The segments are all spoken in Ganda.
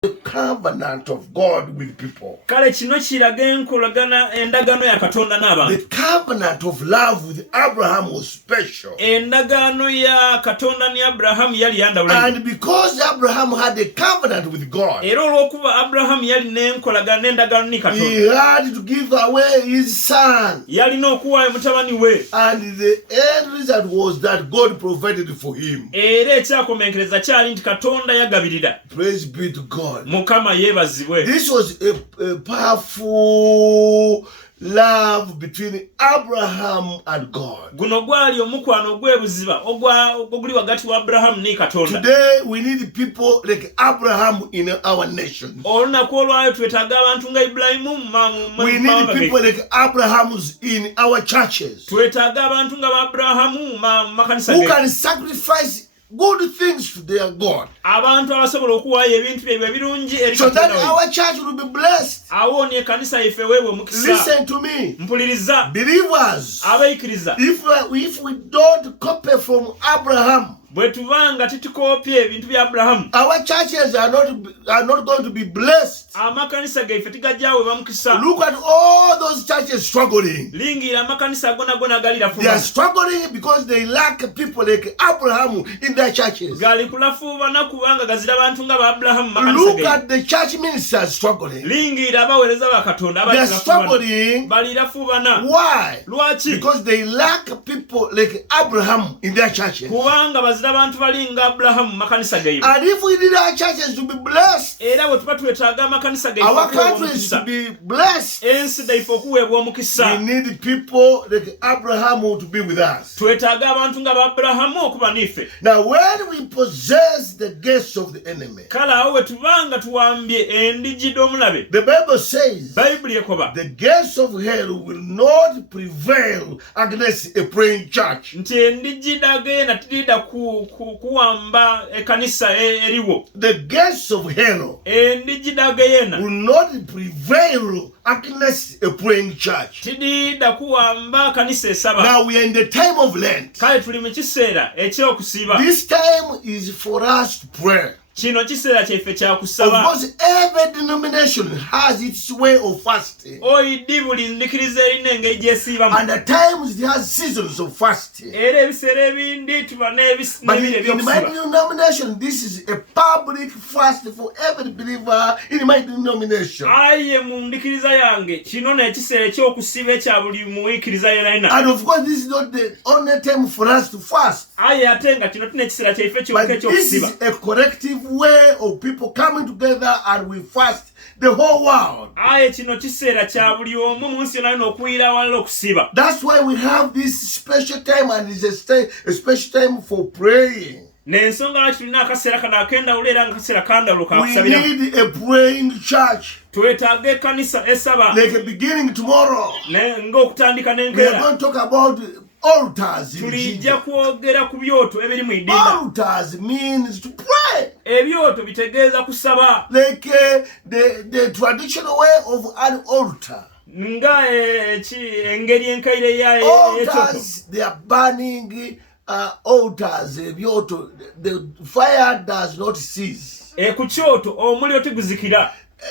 the covenant of God with people. The covenant of love with Abraham was special. And because Abraham had a covenant with God, he had to give away his son. And the end result was that God provided for him. Praise be to God. This was a powerful love between Abraham and God. Today we need people like Abraham in our nation. We need people like Abrahams in our churches who can sacrifice good things to their God, so that our church will be blessed. Listen to me, believers. If we don't copy from Abraham, our churches are not going to be blessed. Look at all those churches struggling. They are struggling because they lack people like Abraham in their churches. Look at the church ministers struggling. They are struggling. Why? Because they lack people like Abraham in their churches. And if we need our churches to be blessed, our countries to be blessed, we need people like Abraham to be with us. Now when we possess the gates of the enemy, the Bible says the gates of hell will not prevail against a praying church. The gates of hell will not prevail against a praying church. Now we are in the time of Lent. This time is for us to pray. Of course, every denomination has its way of fasting. And at times it has seasons of fasting. But in my denomination, this is a public fast for every believer in my denomination. And of course, this is not the only time for us to fast. But this is a collective way of people coming together and we fast the whole world. That's why we have this special time, and it's a special time for praying. We need a praying church. Like beginning tomorrow, we are going to talk about altars in JINJA. Altars means to pray. Like the traditional way of an altar. Altars, they are burning altars. The fire does not cease.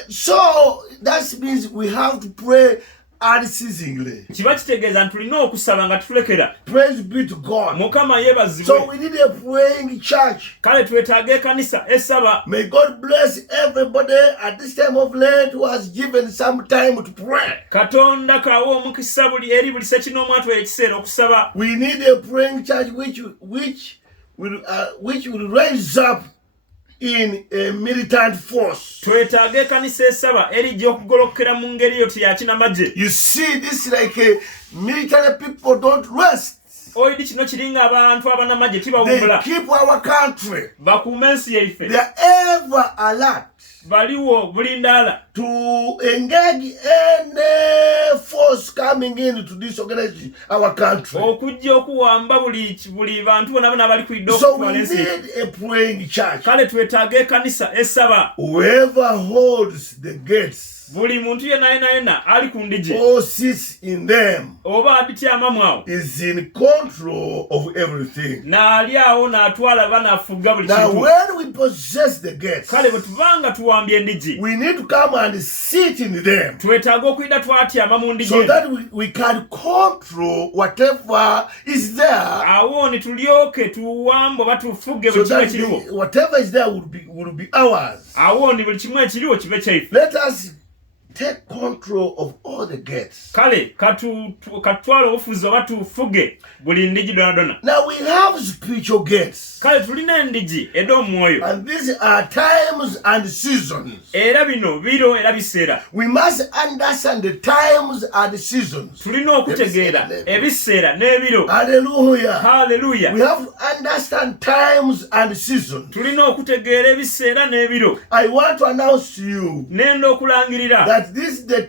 So that means we have to pray unceasingly. Praise be to God. So we need a praying church. May God bless everybody at this time of Lent who has given some time to pray. We need a praying church which will raise up in a militant force. You see, this is like military people don't rest. They keep our country. They are ever alert to engage any force coming in to disorganize our country. So we need a praying church. Whoever holds the gates or sits in them is in control of everything. Now when we possess the gates, we need to come and sit in them so that we can control whatever is there. So that whatever is there will be ours. Let us take control of all the gates. Now we have spiritual gates. And these are times and seasons. We must understand the times and the seasons. Hallelujah. Hallelujah. We have to understand times and seasons. I want to announce to you that this is the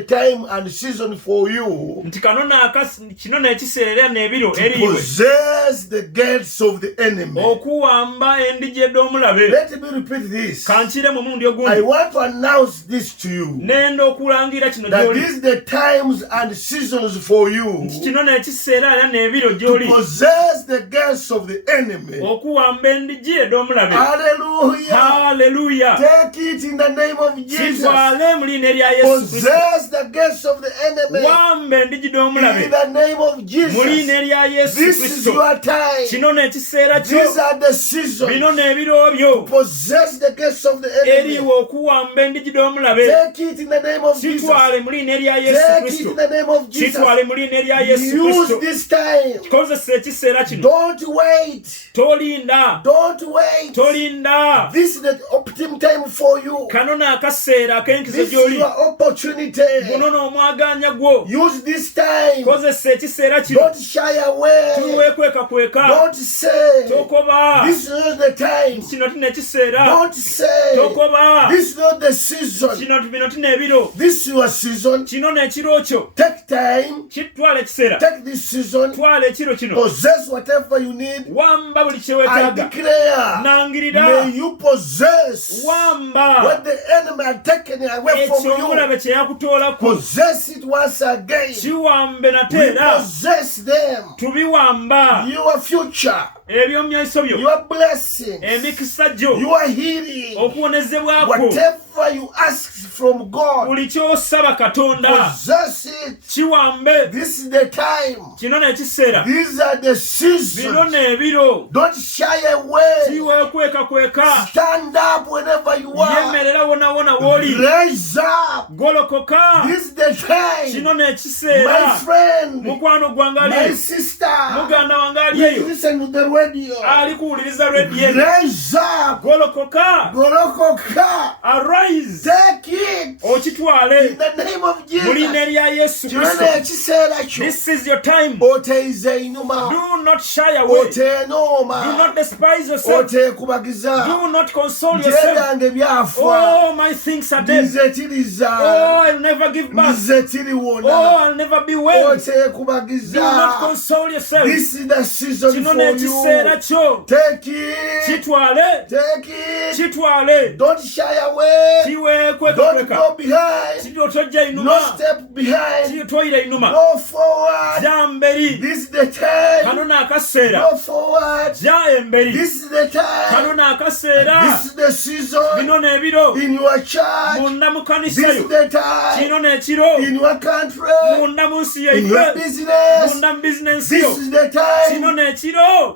time and season for you to possess the gates of the enemy. Let me repeat this. I want to announce this to you that this is the times and seasons for you to possess the gates of the enemy. Hallelujah. Hallelujah. Take it in the name of Jesus. Possess the gates of the enemy in the name of Jesus. This is your time. These are the seasons to possess the gates of the enemy. Take it in the name of Jesus. Take it in the name of Jesus. Use this time. Don't wait. Don't wait. This is the optimum time for you. This is your opportunity. Use this time. Don't shy away. Don't say this is not the time. Don't say this is not the season. This is your season. Take time. Take this season. Possess whatever you need. I declare, may you possess what the enemy had taken away from you. Possess it once again. We possess them. Your future, your blessing, your healing, whatever you ask from God, possess it. This is the time. These are the seasons. Don't shy away. Stand up whenever you are. Rise up. This is the time. My friend, my sister, listen to the radio. Rise up. Arise. Take it. In the name of Jesus. This is your time. Do not shy away. Do not despise yourself. Do not console yourself. Oh, my things are dead. Oh, I'll never give back. Oh, I'll never be well. Do not console yourself. This is the season for you. Take it. Take it. Don't shy away. Don't go behind. No step behind. Go forward. This is the time. Go forward. This is the time. This is the season. In your church. This is the time. In your country. In your business. This is the time.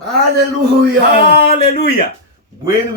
Hallelujah. Hallelujah. When